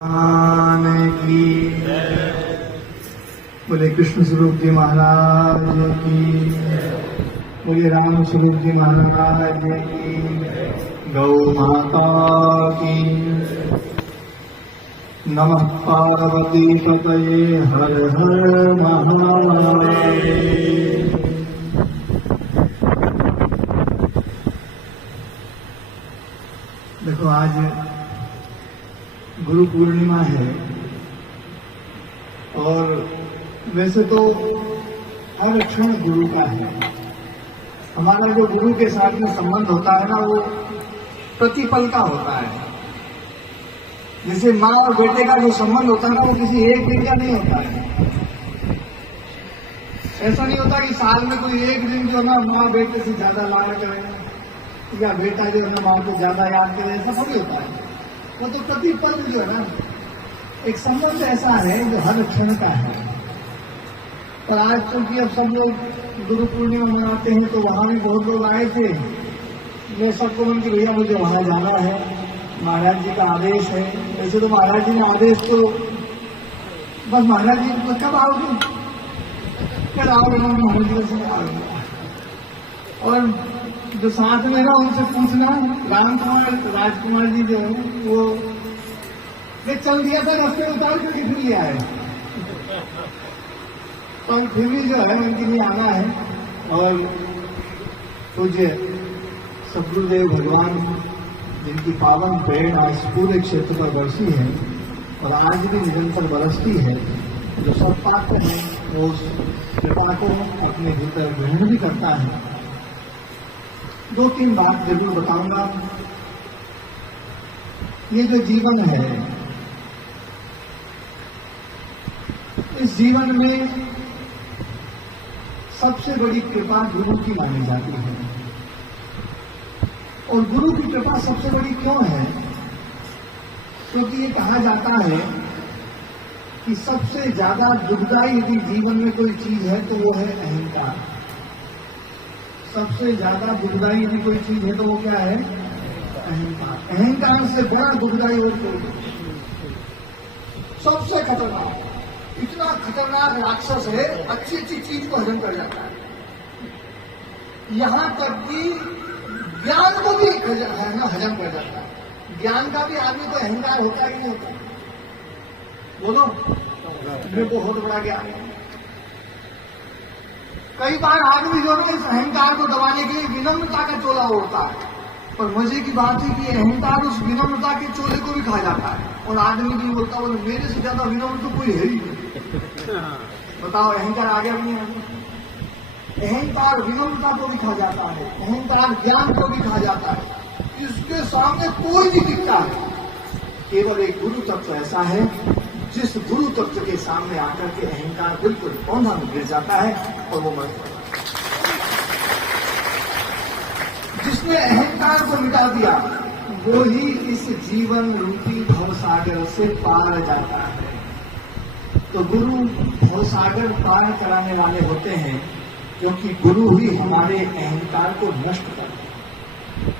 भगवान की बोले कृष्ण स्वरूप जी महाराज की, बोले राम स्वरूप जी महाराज की, गौ माता की। नमः पार्वती पतये हर हर महादेव। देखो आज गुरु पूर्णिमा है और वैसे तो हर क्षण गुरु का है। हमारा जो गुरु के साथ में संबंध होता है ना, वो प्रतिपल का होता है। जैसे माँ और बेटे का जो संबंध होता है ना, वो किसी एक दिन का नहीं होता है। ऐसा नहीं होता कि साल में कोई एक दिन जो ना माँ बेटे से ज्यादा लाड करे या बेटा जो है ना माँ को ज्यादा याद करे, ऐसा थोड़ी होता है। वो तो प्रतिपल जो है ना एक संबंध ऐसा है जो हर क्षण का है। पर आज चूंकि अब सब लोग गुरु पूर्णिमा मनाते हैं तो वहां भी बहुत लोग आए थे। मैं सबको मन की भैया मुझे वहां जाना है, महाराज जी का आदेश है। वैसे तो महाराज जी ने आदेश तो बस महाराज जी तो कब आओगे, कल आओगे, महाराज जी से आओगे। और जो साथ में ना उनसे पूछना, राम कुमार राजकुमार जी जो है वो चल दिया था, रास्ते उतार करके फिर ले आए। तो फिर भी जो है उनके लिए आना है। और पूज्य सदगुरुदेव भगवान जिनकी पावन प्रेरण आज पूरे क्षेत्र पर बरसी है और आज भी निरंतर बरसती है, जो सब पात्र है वो उस कृपा को अपने भीतर ग्रहण भी करता है। दो तीन बात जरूर बताऊंगा। ये जो जीवन है, इस जीवन में सबसे बड़ी कृपा गुरु की मानी जाती है। और गुरु की कृपा सबसे बड़ी क्यों है? क्योंकि ये कहा जाता है कि सबसे ज्यादा दुखदायी यदि जीवन में कोई चीज है तो वो है अहंकार। सबसे ज्यादा दुखदायी यदि कोई चीज है तो वो क्या है? अहंकार। अहंकार से बड़ा दुखदायी और कोई सबसे खतरनाक, इतना खतरनाक राक्षस है, अच्छी अच्छी चीज को हजम कर जाता है। यहां तक कि ज्ञान को भी हजम कर जाता है। ज्ञान का भी आदमी को अहंकार होता है कि नहीं होता? बोलो, मेरे को बहुत बड़ा ज्ञान है। कई बार आदमी जो है इस अहंकार को दबाने के लिए विनम्रता का चोला ओढ़ता है। पर मजे की बात है कि अहंकार उस विनम्रता के चोले को भी खा जाता है और आदमी भी बोलता है मेरे से ज्यादा विनम्र तो कोई है ही नहीं। बताओ, अहंकार आ गया नहीं? अहंकार विनम्रता को भी खा जाता है, अहंकार ज्ञान को भी खा जाता है। इसके सामने कोई भी टिकता है। केवल एक गुरु तत्व ऐसा है जिस गुरु तत्व के सामने आकर के अहंकार बिल्कुल पौधा में गिर जाता है और वो मर जाता है। जिसने अहंकार को मिटा दिया वो ही इस जीवन रूपी भवसागर से पार जाता है। तो गुरु भवसागर पार कराने वाले होते हैं, क्योंकि गुरु ही हमारे अहंकार को नष्ट करते हैं।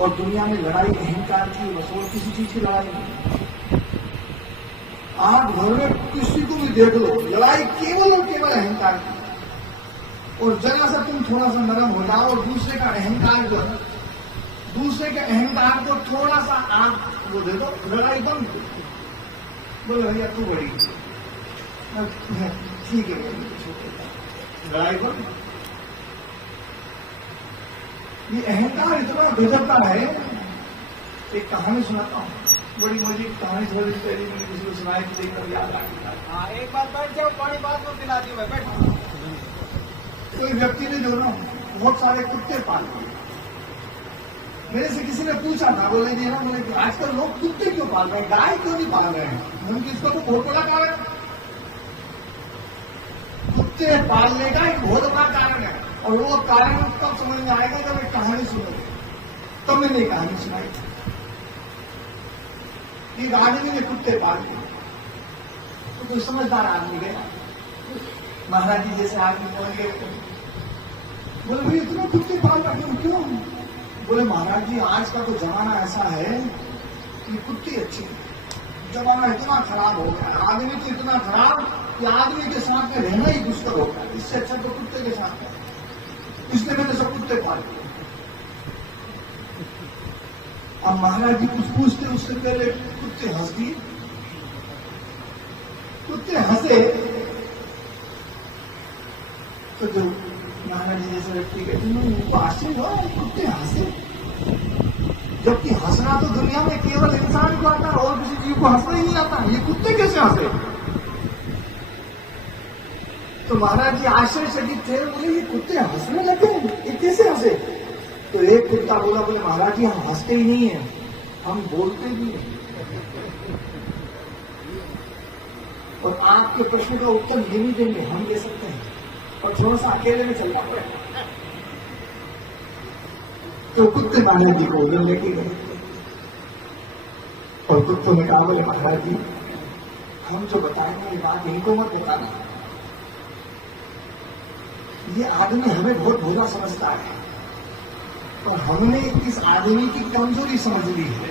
और दुनिया में लड़ाई अहंकार की, बस और किसी चीज की लड़ाई नहीं। आप घर में किसी को भी देख लो, लड़ाई केवल और केवल अहंकार की। और जरा सा तुम थोड़ा सा नरम हो जाओ और दूसरे का अहंकार जो है, दूसरे के अहंकार को थोड़ा सा आप वो दे दो, लड़ाई बंद। बोलो भैया तू बड़ी ठीक है, लड़ाई बंद। ये अहंकार इतना गजब का है। एक कहानी सुनाता हूँ, बड़ी मजे की कहानी, थोड़ी पहले मैंने किसी को सुनाई कि देखकर याद आ गया। हाँ, एक बार बैठ जाओ, बड़ी बात को दिलाती हूँ मैं, बैठ। कोई व्यक्ति ने जो ना बहुत सारे कुत्ते पाल लिए। मेरे से किसी ने पूछा था, बोले जी ना, बोले आजकल लोग कुत्ते क्यों पाल रहे हैं, गाय क्यों नहीं पाल रहे हैं? उनकी इसका तो बहुत बड़ा कारण है। कुत्ते पालने का एक बहुत बड़ा कारण है और वो कारण तब समझ में आएगा जब एक कहानी सुनोगे। तब मैंने एक कहानी सुनाई। एक आदमी ने कुत्ते पाल लिए तो कोई समझदार आदमी गया, महाराज जी जैसे आदमी पहुंच गए। बोले भाई इतना कुत्ते पाल रखे हो क्यों? बोले महाराज जी आज का तो जमाना ऐसा है कि कुत्ते अच्छे हैं। जमाना इतना खराब हो गया, आदमी तो इतना खराब कि आदमी के साथ में रहना ही दुष्कर होता है। इससे अच्छा तो कुत्ते के साथ है, इसलिए मैंने सब कुत्ते पाल दिए। अब महाराज जी कुछ पूछते, उससे पहले कुत्ते हंस दिए। कुत्ते हंसे तो जो महाराज जी जैसे व्यक्ति कहते आश्चर्य हुआ, कुत्ते हंसे, जबकि हंसना तो दुनिया में केवल इंसान को आता है और किसी जीव को हंसना ही नहीं आता, ये कुत्ते कैसे हंसे? तो महाराज जी आश्चर्यचकित थे, बोले ये कुत्ते हंसने लगे, ये कैसे हंसे? तो एक कुत्ता बोला, बोले महाराज जी हम हंसते ही नहीं है, हम बोलते भी हैं। और आपके प्रश्न का उत्तर ये नहीं देंगे, हम दे सकते हैं, और थोड़ा सा अकेले में चलना पड़ेगा। तो कुत्ते महाराज जी को उधर लेके गए और कुत्तों ने कहा, बोले महाराज जी हम जो बताएंगे ये बात इनको मत बताना, ये आदमी हमें बहुत बुरा समझता है और हमने इस आदमी की कमजोरी समझ ली है,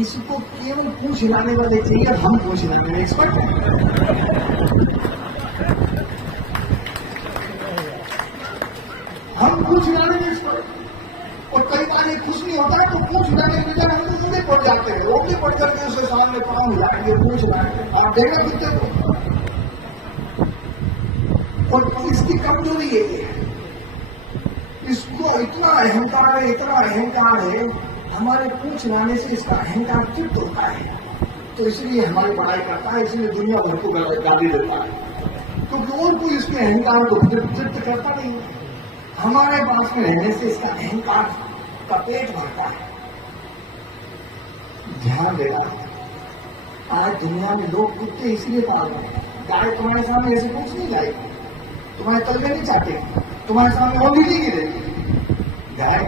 इसको केवल पूंछ हिलाने वाले चाहिए, हम पूंछ हिलाने में एक्सपर्ट हैं। हम पूंछ हिलाने में एक्सपर्ट, और कई बार ये कुछ नहीं होता है तो पूंछ हिलाने के बजाय हम ऊँगे पड़ जाते हैं, ऊँगे पड़ करके उसके सामने पाँव हिलाएंगे, पूंछ हिलाएंगे, आप देखें कुत्ते को। और इसकी कमजोरी ये है, इसको इतना अहंकार है, हमारे पूंछ लाने से इसका अहंकार तृप्त होता है, तो इसलिए हमारी बड़ाई करता है, इसलिए दुनिया भर को गाली देता है, क्योंकि और कोई इसके अहंकार को तृप्त करता नहीं है। हमारे पास में रहने से इसका अहंकार का पेट भरता है। ध्यान देना, आज दुनिया में लोग कुत्ते इसलिए पाल रहे हैं, गाय तुम्हारे सामने ऐसे पूछ नहीं जाएगी, तुम्हारे तलवे नहीं चाहते, तुम्हारे सामने वो भी नहीं गिरेगी। गाय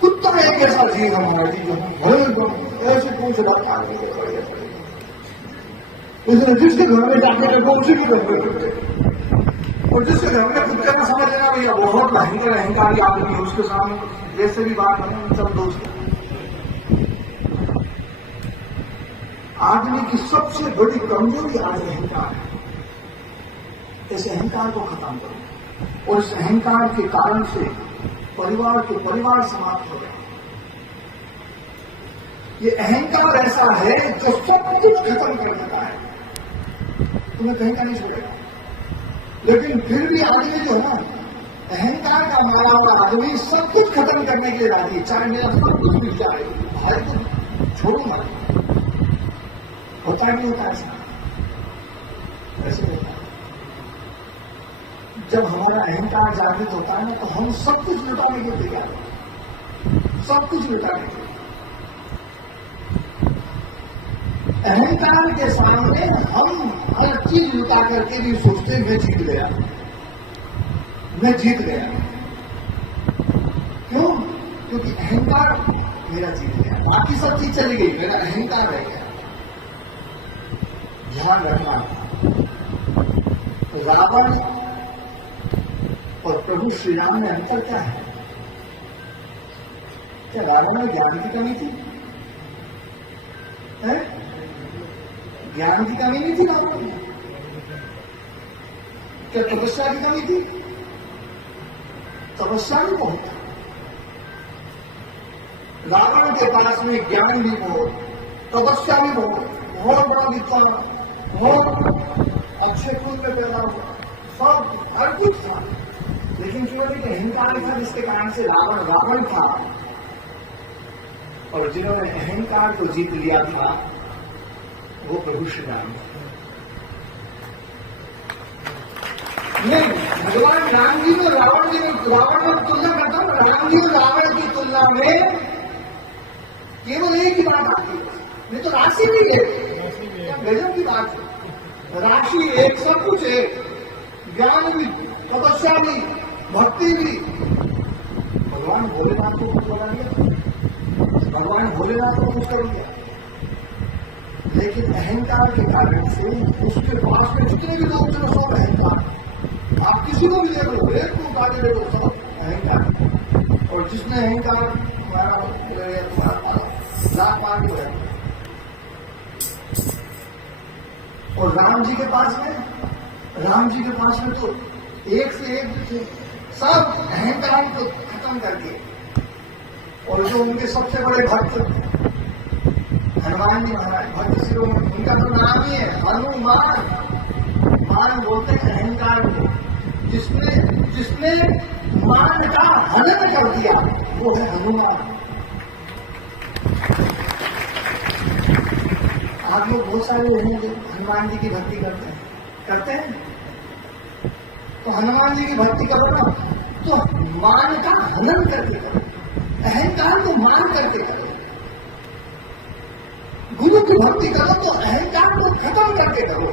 कुत्ता एक ऐसा जीव हमारा जी जो ऐसे पूछ रहा है, जिसके घर में जाके देखो उसी की घर में कुत्ते, और जिसके घर में कुत्ते का समझ लेना भैया बहुत भयंकर अहंकारी आदमी है, उसके सामने जैसे भी बात है सब दोस्त। आदमी की सबसे बड़ी कमजोरी आज अहंकार है। इस अहंकार को खत्म करो, और इस अहंकार के कारण से परिवार समाप्त हो गए। ये अहंकार ऐसा है जो सब कुछ खत्म कर देता है, तुम्हें कहीं का नहीं छोड़ेगा। लेकिन फिर भी आदमी जो है ना, अहंकार का मारा हुआ आदमी सब कुछ खत्म करने के लिए राजी है, चाहे मेरा सब कुछ मिल जाए, भाई को छोड़ूंगा। होता नहीं होता ऐसा, ऐसे होता है। जब हमारा अहंकार जागृत होता है ना, तो हम सब कुछ लुटाने के तैयार हैं, सब कुछ लुटाने के। अहंकार के सामने हम हर चीज लुटा करके भी सोचते हैं मैं जीत गया, मैं जीत गया। क्यों? क्योंकि अहंकार मेरा जीत गया, बाकी सब चीज चली गई, मेरा अहंकार रह गया। ध्यान रखना, रावण और प्रभु श्री राम में अंतर क्या है? क्या रावण में ज्ञान की कमी थी? ज्ञान की कमी नहीं थी रावण में? क्या तपस्या की कमी थी? तपस्या भी बहुत। रावण के पास में ज्ञान भी बहुत, तपस्या भी बहुत, बहुत बड़ा विद्वान, बहुत अच्छे कुल में पैदा हुआ, सब हर कुछ था, लेकिन केवल एक अहंकार था जिसके कारण से रावण था। और जिन्होंने अहंकार को जीत लिया था वो प्रभु श्री राम। नहीं, भगवान राम जी में रावण में तुलना करता हूं, राम जी और रावण की तुलना में केवल एक ही बात आती है, नहीं तो राशि भी है, गजब की बात है। राशि एक, सब कुछ एक, ज्ञान भी, तपस्या भी, भक्ति भी। भगवान भोलेनाथ को कुछ बना दिया, भगवान भोलेनाथ को कुछ कर दिया, लेकिन अहंकार के कारण से उसके पास में जितने भी लोग थे सब अहंकार। आप किसी को भी देख लो, एक को बातें देखो, सब अहंकार। और जिसने अहंकार तुम्हारा लाख पार हो गया, और राम जी के पास में तो एक से एक थे, सब अहंकार को खत्म करके। और जो उनके सबसे बड़े भक्त हनुमान जी महाराज, भक्त शिरोमणि, उनका तो नाम ही है हनुमान। मान बोलते हैं अहंकार को। जिसने मान का हनन कर दिया वो है हनुमान। आप लोग बहुत सारे हैं जो हनुमान जी की भक्ति करते हैं। तो हनुमान जी की भक्ति करो ना तो मान का हनन करके करो, अहंकार को मान करके करो। गुरु की भक्ति करो तो अहंकार को खत्म करके करो।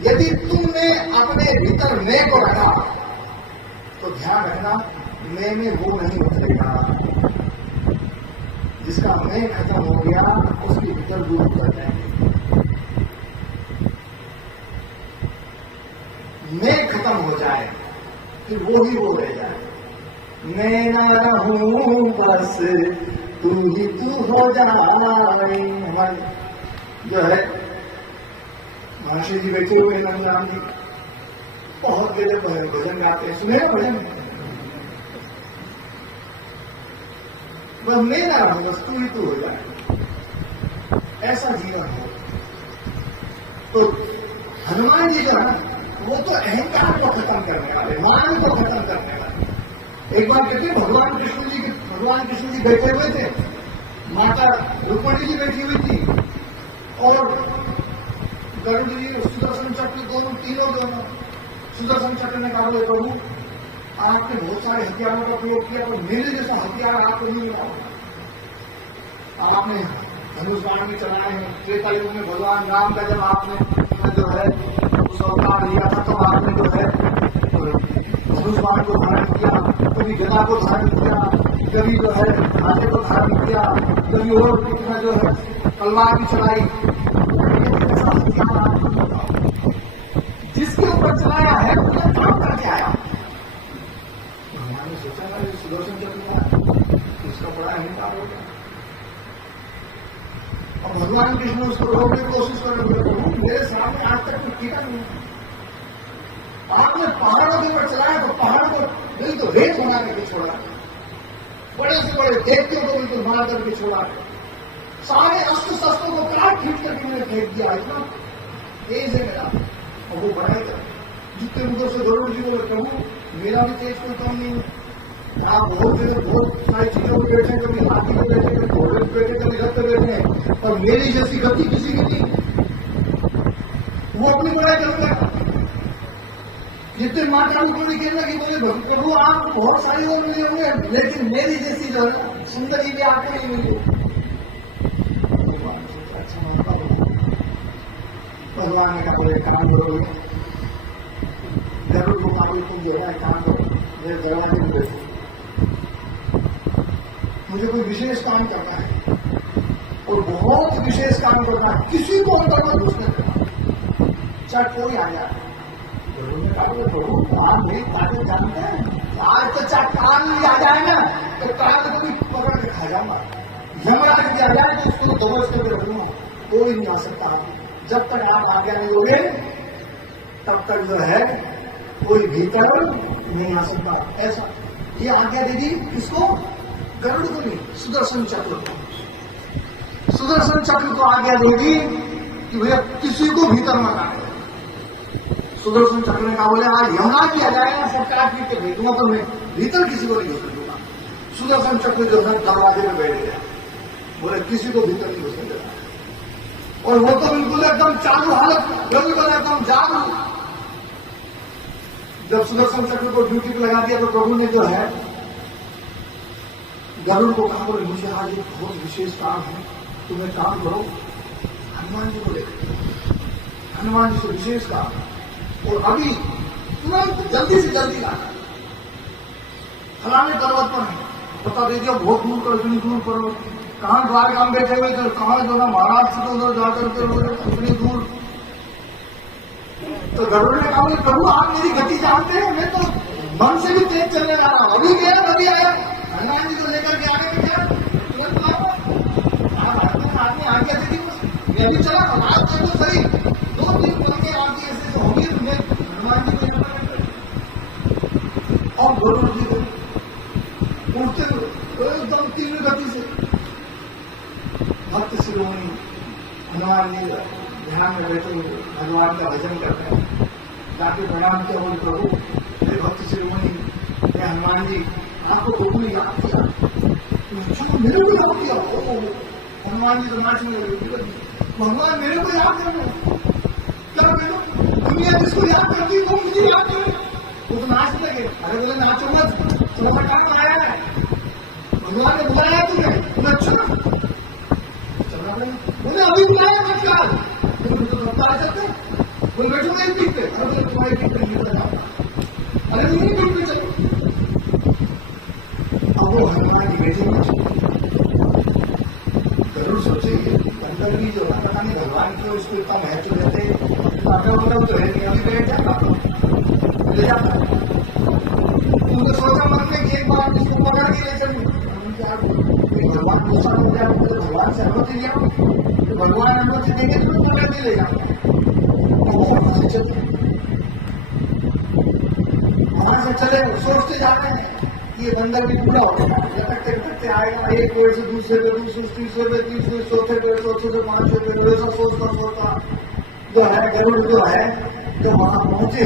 यदि तुमने अपने भीतर मैं को रखा तो ध्यान रखना, मैं में वो नहीं उतरेगा। जिसका मैं खत्म हो गया उसके भीतर गुरु उतर जाएंगे। मैं खत्म हो जाए फिर वो ही वो रह जाए। मैं न रहूं बस तू ही तू हो जाए। हमारे जो है महर्षि जी बैठे हुए नंदराम जी बहुत देर भजन गाते हैं, सुने ना भजन। वह मैं ना रहूं बस तू ही तू हो जाए, ऐसा जीवन हो। तो हनुमान जी जो है वो तो अहंकार को खत्म करने वाले, मान को खत्म करने वाले। एक बार कहते भगवान कृष्ण जी बैठे हुए थे, माता रुक्मणी जी बैठी हुई थी और गरुड़ जी सुदर्शन चक्र तीनों सुदर्शन चक्र ने कहा प्रभु आपने बहुत सारे हथियारों का प्रयोग किया तो मेरे जैसा हथियार आपको नहीं मिला। आपने धनुष बाण भी चलाए हैं। त्रेता युग में भगवान राम का जब आपने जो है उस अवतार लिया था तो आपने जो है धनुष बाण को धारण किया, कभी गदा को धारण किया, कभी जो है हाथे को धारण किया, कभी और कितना जो है तलवार भी चलाई। जिसके ऊपर चलाया है उसने काम करके आया। मैंने सोचा ना सुदर्शन चक्र उसका बड़ा अहंकार हो गया। और भगवान कृष्ण उसको रोकने की कोशिश कर रहे थे, मेरे सामने आज तक कुछ टिका नहीं। आपने पहाड़ों के ऊपर चलाया तो पहाड़ को बिल्कुल रेत बना करके छोड़ा, बड़े से बड़े देवतियों को बिल्कुल मार करके छोड़ा, सारे अस्त्र शस्त्रों को काट खींच करके मैंने फेंक दिया। इतना तेज है मेरा। और वो बढ़ाई कर जितने मुझे से गरुड़ जी बोले प्रभु मेरा भी तेज कोई कम नहीं है। आप बहुत सारी चीजों में बैठे, कभी हाथी में बैठे, कभी घोड़े में बैठे, कभी रथ में बैठे, और मेरी जैसी गति किसी की नहीं। वो अपनी बड़ाई करूंगा। जितने माता रुक्मणी कहने लगी बोले प्रभु आप बहुत सारी और मिले होंगे लेकिन मेरी जैसी जो है सुंदरी भी आपको नहीं मिली। भगवान ने कहा बोले काम करोगे गरुड़ को काबू तुम जो है काम करो, मेरे दरवाजे में बैठो, मुझे कोई विशेष काम करना है और बहुत विशेष काम करना है, किसी को अंदर में घुसने देना, चाहे कोई आ जाए। गरुड़ ने कहा प्रभु काम नहीं ताकत जानते हैं, आज तो चाहे काम नहीं आ जाए ना तो काम को भी पकड़ के खा जाऊंगा। यमराज भी आ जाए तो उसको दबोच करके रखूंगा, कोई नहीं आ सकता। जब तक आप आज्ञा नहीं होगे तब तक जो है कोई भीतर नहीं आ सकता। ऐसा ये आज्ञा दे दी किसको? गरुड़ को नहीं, सुदर्शन चक्र को। सुदर्शन चक्र को आज्ञा दे दी कि भैया किसी को भीतर मत आने। सुदर्शन चक्र ने कहा बोले आज यमराज भी आ जाएगा सब काट पीट के भेजूंगा तो मैं भीतर किसी को नहीं घुसने दूंगा। सुदर्शन चक्र जो है दरवाजे में बैठ गया, बोले किसी को भीतर नहीं घुसने देना। और वो तो बिल्कुल एकदम चालू हालत, बिल्कुल एकदम जादू। जब सुदर्शन चक्र को ड्यूटी पे लगा दिया तो प्रभु ने जो है गरुड़ को कहा बोले मुझे आज एक बहुत विशेष काम है, तुम एक काम करो, हनुमान जी को लेकर हनुमान जी से विशेष काम और अभी तुरंत जल्दी से जल्दी लाना। फलाने पर्वत पर है, बता दीजिए बहुत दूर कर, इतनी दूर पर्वत, कहां द्वारका में बैठे हुए थे, कहां जो ना महाराष्ट्र से उधर जाकर के इतनी दूर। तो गरुड़ ने कहा प्रभु आप मेरी गति जानते हैं, मैं तो मन से भी तेज चलने जा रहा हूं, अभी गया अभी आया। हनुमान जी को लेकर के आगे में गया, तुरंत आदमी आज्ञा दे दी, मैं भी चला आज देखो सही भक्त शिरोमणि हनुमान जी ध्यान में बैठे हुए भगवान का भजन करते हैं, जाके प्रणाम किया, बोले प्रभु मेरे भक्त शिरोमणि हे हनुमान जी आपको प्रभु ने याद किया, मेरे को याद किया। हनुमान जी तो नाच में भगवान मेरे को याद कर लो, क्या करो दुनिया जिसको याद करती है वो मुझे याद करो। वो तो नाचने लगे, अरे बोले नाचो मत, तुम्हारा काम आया है, भगवान ने बुलाया तुम्हें, बोले अच्छा चलना पड़ेगा, बोले अभी बुलाया मत यार, तुम तो आ सकते बोले बैठो नहीं पीठ पे, अरे बोले तुम्हारी पीठ पे नहीं लगा, अरे नहीं पीठ पे चलो। अब वो हनुमान जी बैठे जरूर सोचे अंदर भी जो है पता नहीं भगवान की उसको इतना महत्व देते, तो है नहीं अभी बैठ जाता ले जाता। तुमने सोचा मन में कि एक बार इसको पकड़ के ले चलूं, भगवान गुस्सा हो जाए, भगवान से अनुमति लिया, तो भगवान अनुमति देंगे तो पकड़ के ले जाओ, वहां से चले सोचते जाते हैं कि ये बंदर भी पूरा हो गया, लटकते लटकते आएगा एक पेड़ से दूसरे पे, दूसरे तीसरे पे, तीसरे चौथे पे, चौथे से पांचवें पे, ऐसा सोचता सोचता जो है गरुड़ जो है जब वहां पहुंचे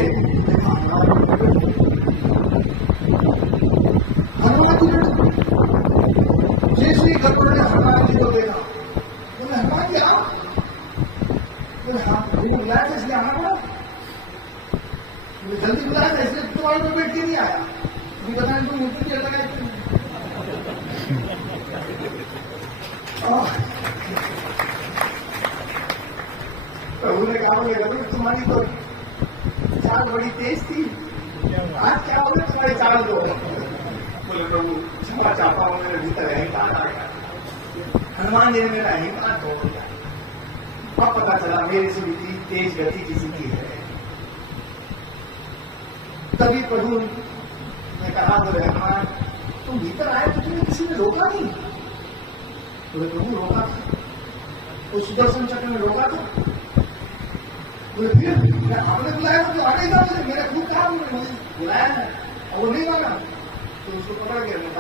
हनुमान जी जैसे ही गरुड़ ने हनुमान जी को देखा, बोले हनुमान जी आओ, बोले हाँ बुलाया था इसलिए आना पड़ा, बोले जल्दी बुलाया था इसलिए तुम्हारे पे बैठ के नहीं आया, मुझे पता नहीं तुम मूर्ति भी अलग है। प्रभु ने कहा बोले रघु तुम्हारी तो चाल बड़ी तेज थी, आज क्या बोले तुम्हारी चाल दो, बोले प्रभु क्षमा चाहता हूं मेरे भीतर अहंकार आ गया, हनुमान जी ने मेरा अहंकार तोड़ दिया, अब पता चला मेरे से भी तेज गति किसी की है। तभी प्रभु ने कहा बोले हनुमान तुम भीतर आए तो तुम्हें किसी ने रोका नहीं, बोले प्रभु रोका था, उस सुदर्शन चक्र में रोका था, बोले फिर हमने बुलाया तो आगे था, मुझे मेरा खूब कहा बुलाया है और वो नहीं माना, तो उसको पकड़ के नीचे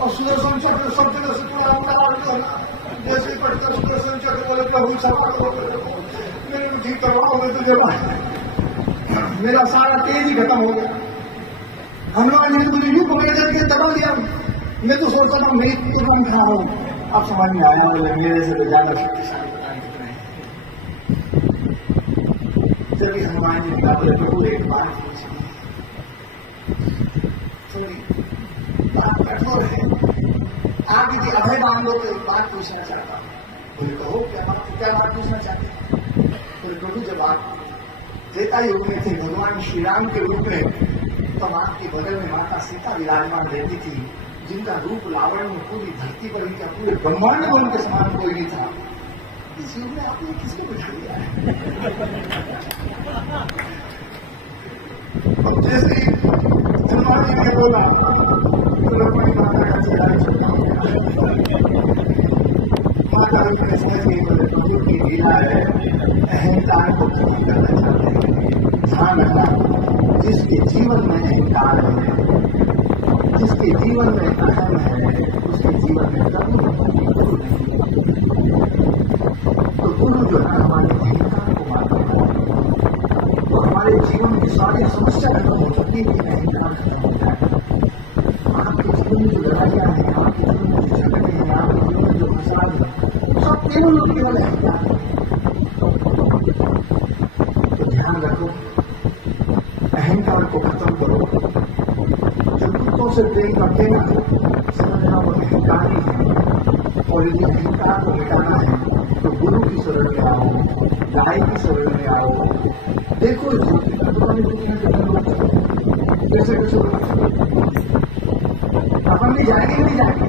और सुदर्शन चक्र सब जगह से पूरा उड़ा, जैसे पढ़कर सुदर्शन चक्र बोले प्रभु सभा करो, मेरे को ठीक करवाओ, मैं तुझे मेरा सारा तेज ही खत्म हो गया। हनुमान जी ने मुझे यूं पकड़ करके दबा दिया, मैं तो सोचता था मैं तुरंत खा रहा हूं, अब समझ में आया बोले मेरे से तो ज्यादा शक्तिशाली पता नहीं कितने हैं। जब हनुमान जी ने कहा बोले प्रभु एक बात थोड़ी बात कठोर है, आप यदि अभय मान लो तो एक बात पूछना चाहता हूँ। बोले कहो क्या बात पूछना चाहते हैं? बोले प्रभु जब आप त्रेता युग में थे भगवान श्री राम के रूप में, तब आपके बगल में माता सीता विराजमान रहती थी, जिनका रूप लावण्य में पूरी धरती पर ही क्या पूरे ब्रह्मांड में उनके समान कोई नहीं था, इस युग में आपने किसको बिठा दिया है? अब जैसे हनुमान जी ने बोला तो लक्ष्मण माता का चेहरा छोटा हो गया, माता ने समझ गई बोले प्रभु की लीला है, अहंकार को खत्म करना चाहते हैं। ध्यान रखना जिसके जीवन में अहंकार है, जिसके जीवन में अहम है, उसके जीवन में कभी तो गुरु जो है हमारे अहंकार को मारता है, तो हमारे जीवन की सारी समस्या खत्म हो सकती है, अहंकार खत्म हो जाए। आपके जीवन में जो लड़ाइयाँ हैं, आपके जीवन में जो झगड़े हैं, आपके जीवन में जो फसाद है, सब केवल अहंकार। तो ध्यान रखो, अहंकार को खत्म करो। से प्रेम करते ना समझना वो अहंकार ही है, और यदि अहंकार को मिटाना है तो गुरु की शरण में आओ, गाय की शरण में आओ। देखो कैसे कैसे अपन नहीं जाएंगे, नहीं जाएंगे,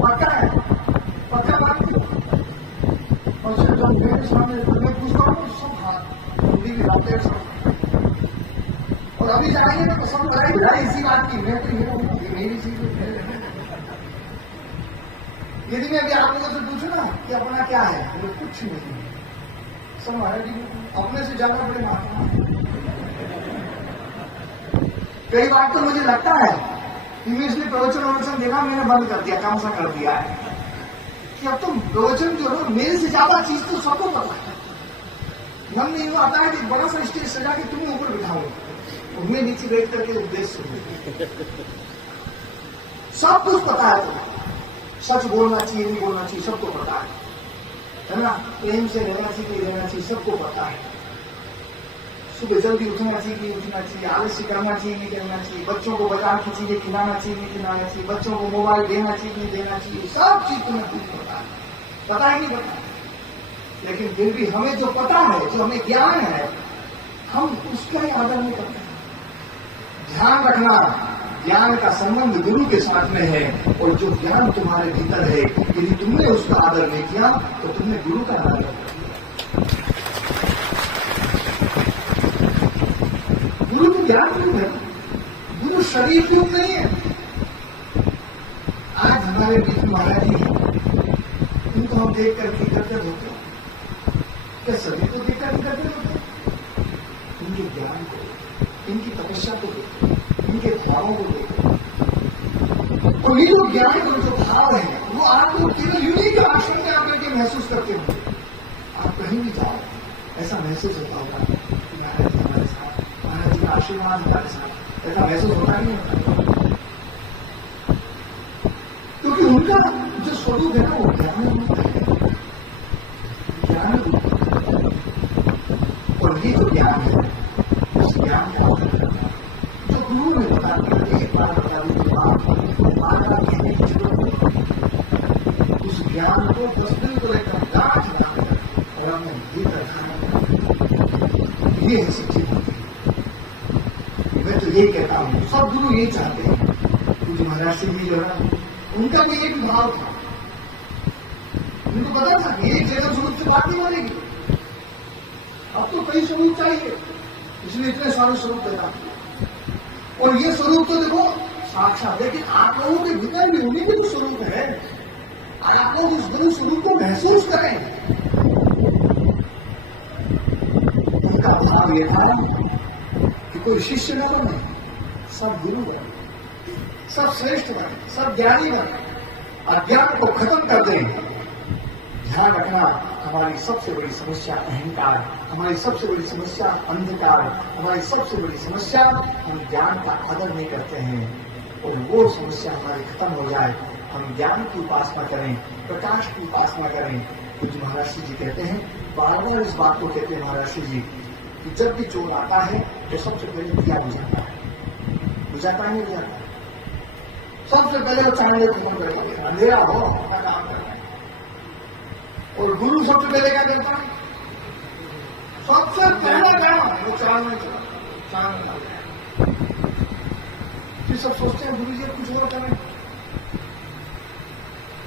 पक्का है, पक्का बात नहीं। और जब मेरे सामने मैं पूछता हूँ सब हाथ हिंदी में बातें सब, और अभी जाएंगे तो सब लड़ाई भिड़ाई इसी बात की, मैं तो ये मेरी चीज है। यदि मैं अभी आप लोगों से पूछूं ना कि अपना क्या है, वो कुछ नहीं, सब महाराज जी अपने से ज्यादा बड़े महात्मा। कई बार तो मुझे लगता है इमीडिएटली प्रवचन देना मैंने बंद कर दिया, काम सा कर दिया है कि अब तुम प्रवचन जो है मेरे से ज्यादा चीज तो सबको पता है। मन में यूं आता है कि बड़ा सा स्टेज सजा के तुम्हें ऊपर बिठाऊं और मैं नीचे बैठ करके उपदेश सुनूं। सब कुछ पता है तुम्हें, सच बोलना चाहिए नहीं बोलना चाहिए सबको पता है ना, प्रेम से रहना चाहिए नहीं रहना चाहिए सबको पता है, सुबह जल्दी उठना चाहिए नहीं उठना चाहिए, आलस्य करना चाहिए नहीं करना चाहिए, बच्चों को बाजार की चीजें खिलाना चाहिए नहीं खिलाना चाहिए, बच्चों को मोबाइल देना चाहिए नहीं देना चाहिए, सब चीज तुम्हें कुछ पता है नहीं पता। लेकिन फिर भी हमें जो पता है, जो हमें ज्ञान है, हम उसका ही आदर नहीं करते। ध्यान रखना, ज्ञान का संबंध गुरु के साथ में है, और जो ज्ञान तुम्हारे भीतर है यदि तुमने उसका आदर नहीं किया तो तुमने गुरु का आदर किया। गुरु तो ज्ञान रूप है, गुरु शरीर रूप नहीं है। आज हमारे बीच महाराज जी हैं, उनको हम देख करके कर्तव्य होते हैं, क्या सभी को देख कर कर्तव्य होते हैं? उनके ज्ञान को, इनकी तपस्या को देखो, इनके भावों को देखो, और ये जो ज्ञान और जो भाव है वो आपको केवल यूनिक आश्रम में आप करके महसूस करते हो। आप कहीं भी जाओ ऐसा महसूस होता होगा कि महाराज जी हमारे साथ, महाराज जी का आशीर्वाद हमारे साथ, ऐसा महसूस होता नहीं होता, क्योंकि उनका जो स्वरूप है ना वो ज्ञान है, ज्ञान और ये जो ज्ञान है उस ज्ञान का जो गुरु ने बता दिया, एक बार बता दी बार कहने की जरूरत नहीं, उस ज्ञान को 10 दिन को एकदम गांठ लगाकर और हमने भीतर खाना, ये है सच्ची बात। मैं तो ये कहता हूं सब गुरु ये चाहते हैं, क्योंकि महाराज सिंह जी जो है उनका कोई एक भाव था, उनको पता था कि एक जगह स्वरूप से बात नहीं बनेगी, अब तो कई स्वरूप चाहिए, इसलिए इतने सारे स्वरूप पैदा किए। और ये स्वरूप तो देखो साक्षात, लेकिन आप लोगों के भीतर भी उन्हीं के जो स्वरूप है, आप लोग उस गुरु स्वरूप को महसूस करें। उनका भाव यह था कि कोई शिष्य न बने, सब गुरु बने, सब श्रेष्ठ बने, सब ज्ञानी बने, अज्ञान को खत्म कर दें। ध्यान रखना, हमारी सबसे बड़ी समस्या अहंकार, हमारी सबसे बड़ी समस्या अंधकार, हमारी सबसे बड़ी समस्या हम ज्ञान का आदर नहीं करते हैं, और वो समस्या हमारी खत्म हो जाए। हम ज्ञान की उपासना करें, प्रकाश की उपासना करें। तो जो महाराज श्री जी कहते हैं, बार बार इस बात को कहते हैं महाराज श्री जी कि जब भी चोर आता है तो सबसे पहले दिया बुझाता है, बुझाता ही नहीं बुझाता, सबसे पहले वो चांदे खत्म करता है, अंधेरा हो अपना काम करना है। और गुरु सबसे पहले क्या करता है, सबसे पहला काम वो चांद में चला, चांद में। फिर सब सोचते हैं गुरु जी कुछ और करें,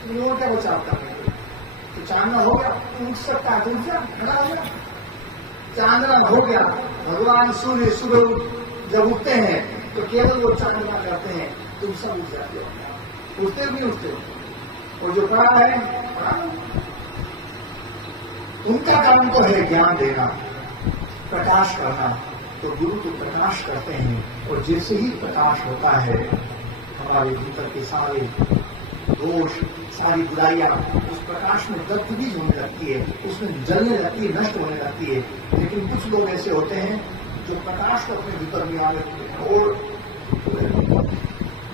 लोगों क्या बचाव कर रहे हैं, तो चांदना हो गया, उठ सकता है, उठ गया, खड़ा हो गया, चांदना हो गया। भगवान सूर्य सुबह जब उठते हैं तो केवल वो चांदना करते हैं, तुम सब उठ जाते हो, उठते नहीं उठते, और जो खड़ा है उनका काम तो है ज्ञान देना, प्रकाश करना। तो गुरु तो प्रकाश करते हैं, और जैसे ही प्रकाश होता है हमारे भीतर के सारे दोष, सारी बुराइयां उस प्रकाश में दग्धबीज होने लगती है, उसमें जलने लगती है, नष्ट होने लगती है। लेकिन कुछ लोग ऐसे होते हैं जो प्रकाश को अपने भीतर में आने और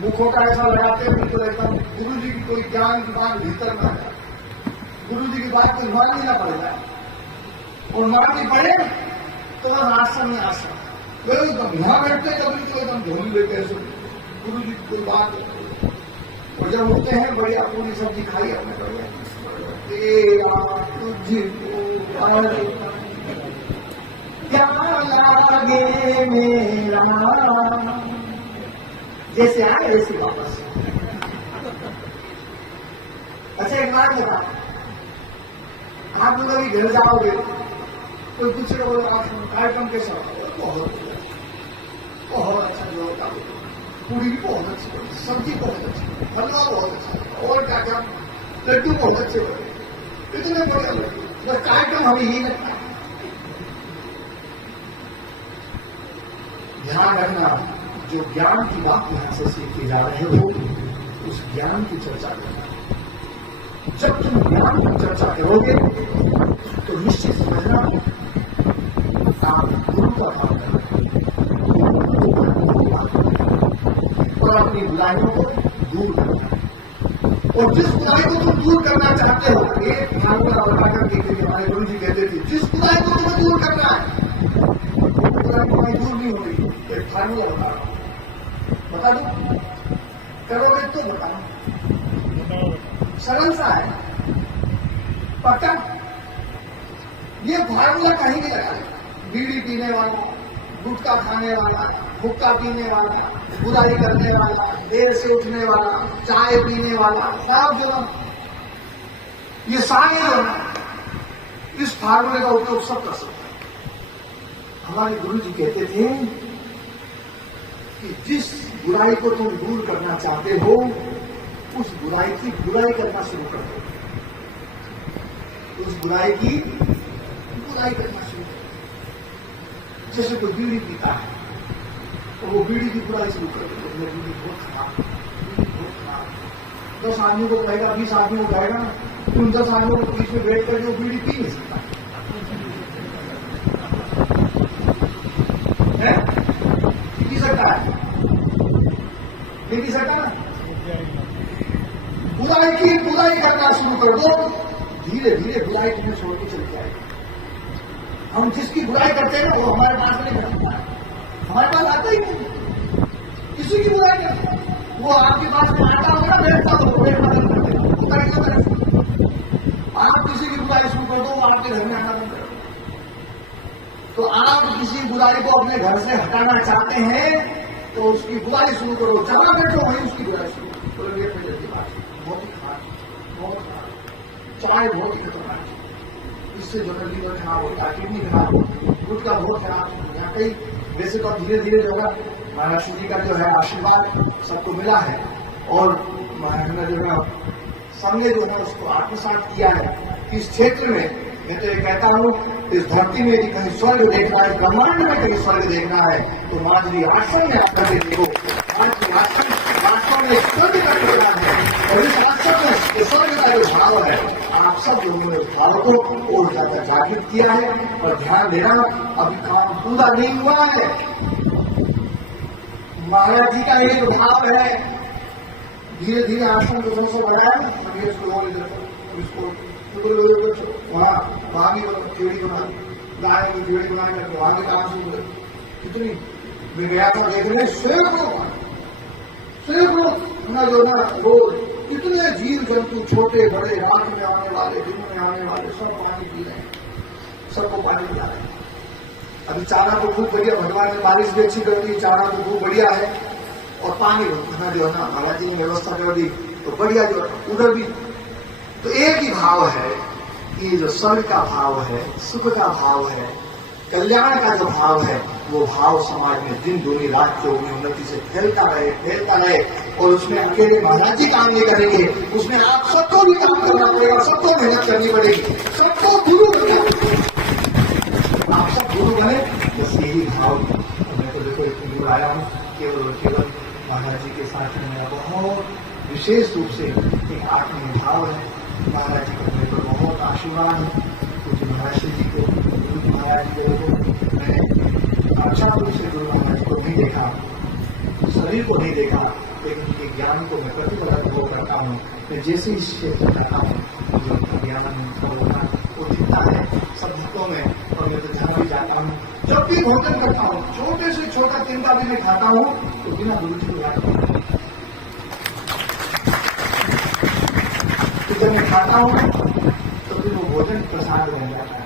मुखों का ऐसा लगाते हैं बिल्कुल एकदम गुरु जी की कोई ज्ञान की बात भीतर में आ जाए, गुरु जी की बात को माननी ना पड़ जाए, और माननी पड़े तो वह आश्रम में आश्रम यहां बैठते कभी तो एकदम ढोल लेते हैं गुरु जी की कोई बात, और जब उठते हैं बढ़िया पूरी सब्जी खाई अपने बढ़िया क्या लागे मेरा, जैसे आए वैसे वापस। अच्छा एक बात बता, आप लोग अभी घर जाओगे कोई दूसरे कार्यक्रम कैसा होगा, बहुत अच्छा जो होता है, पूरी भी बहुत अच्छी बनी, सब्जी बहुत अच्छी, हलवा बहुत अच्छा, और क्या क्या लड्डू बहुत अच्छे बने, इतने बढ़िया लड्डू, बस कार्यक्रम हमें यही लगता है। ध्यान रखना, जो ज्ञान की बात यहाँ से सीखी जा रहे हो उस ज्ञान की चर्चा करना। जब तुम ज्ञान की चर्चा करोगे तो निश्चित समझना आप गुरु का काम करोगे और अपनी बुराइयों को दूर करना। और जिस बुराई को तुम दूर करना चाहते हो, एक फार्मूला बताकर देखिए, हमारे गुरु जी कहते थे जिस बुराई को तुम्हें दूर करना है, बुराई दूर नहीं हो रही, एक फार्मूला बता दो, करोगे तो बताना, सरल सा है, पक्का। ये फार्मूला कहीं भी लगा, बीड़ी पीने वाला, गुटखा खाने वाला, हुक्का पीने वाला, बुराई करने वाला, देर से उठने वाला, चाय पीने वाला, सब जो ये सारे जो है इस फार्मूले का उपयोग सब कर सकते हैं। हमारे गुरु जी कहते थे कि जिस बुराई को तुम दूर करना चाहते हो उस बुराई की बुराई करना शुरू कर दो, उस बुराई की बुराई करना शुरू कर दो। जैसे कोई बीड़ी पीता है तो वो बीड़ी की बुराई शुरू कर दो, बीड़ी बहुत खराब, बीड़ी बहुत खराब। 10 आदमी को कहेगा, 20 आदमी को कहेगा, उन 10 आदमियों को बीच में बैठ करके वो बीड़ी पी नहीं सकता है, पी सकता है, नहीं पी सकता ना। बुराई की बुराई करना शुरू कर दो, धीरे धीरे बुराई तुम्हें छोड़ के चली जाएगी। हम जिसकी बुराई करते हैं ना वो हमारे पास नहीं करता है, हमारे पास आता ही नहीं, किसी की बुराई करता है। वो आपके पास में आता होगा, बैठता होगा, बैठना बंद कर देगा। आप किसी की बुराई शुरू कर दो, वो आपके घर में आना बंद कर दो। तो आप किसी बुराई को अपने घर से हटाना चाहते हैं तो उसकी बुराई शुरू करो, जहां बैठो वहीं उसकी बुराई शुरू करो। तो ये की बात बहुत ही खराब, बहुत खराब, चाय बहुत ही खतरनाक है, इससे जो है लीवर खराब होता है, किडनी खराब होती है, गुटखा बहुत खराब होता है। कई वैसे तो धीरे धीरे जो है महाराज जी का जो है आशीर्वाद सबको मिला है और हमने जो है सबने जो है उसको आत्मसात किया है। इस क्षेत्र में मैं तो ये कहता हूँ, इस धरती में यदि कहीं स्वर्ग देखना है, ब्रह्मांड में कहीं स्वर्ग देखना है तो माधुरी आश्रम में आकर देखो। माधुरी आश्रम वास्तव में स्वर्ग का टुकड़ा है और इस आश्रम में ये स्वर्ग का जो भाव है, आप सब लोगों ने उस भाव को और ज्यादा जागृत किया है। और ध्यान देना, अभी काम पूरा नहीं हुआ है। महाराज जी का एक भाव है, धीरे धीरे आश्रम को सबसे बढ़ाया, अभी इसको वहां भी थ्योरी बना, गाय की थ्योरी बना करके वहां के काम शुरू करे। कितनी मैं गया था देखने, सैकड़ों जो ना वो कितने जीव जंतु, छोटे बड़े, रात में आने वाले, दिन में आने वाले, सब पानी पी रहे हैं, सबको पानी पिला रहे हैं। अभी चारा तो खूब बढ़िया, भगवान ने बारिश भी अच्छी कर दी, चारा तो खूब बढ़िया है और पानी जो है ना महाराज जी ने व्यवस्था कर दी तो बढ़िया जो उधर भी। तो एक ही भाव है कि जो स्वर्ग का भाव है, सुख का भाव है, कल्याण का जो भाव है, वो भाव समाज में दिन दूनी रात चौगुनी उन्नति से फैलता रहे और उसमें अकेले महाराज जी काम नहीं करेंगे, उसमें आप सबको भी काम करना पड़ेगा, सबको मेहनत करनी पड़ेगी, सबको गुरु बनना, आप सब गुरु बने। बस यही भाव मैं तो देखो इतनी दूर आया हूँ केवल महाराज जी के साथ में मेरा बहुत विशेष रूप से एक आत्मीय भाव है। महाराज जी का मेरे को बहुत आशीर्वाद है। कुछ महाराज जी को, गुरु महाराज जी को मैं अच्छा रूप से गुरु महाराज जी को नहीं देखा, शरीर को नहीं देखा, लेकिन उनके ज्ञान को मैं प्रतिपल अनुभव करता हूँ। मैं जैसे इस क्षेत्र में जाता हूँ जो उनका ज्ञान होगा वो दिखता है सब भक्तों में। और मैं तो जहाँ भी जाता हूँ, जब भी भोजन करता हूँ, छोटे से छोटा तिनका भी मैं खाता हूँ तो बिना गुरु जी को याद करता हूँ। जब मैं खाता हूँ तो फिर वो भोजन प्रसाद बन जाता है।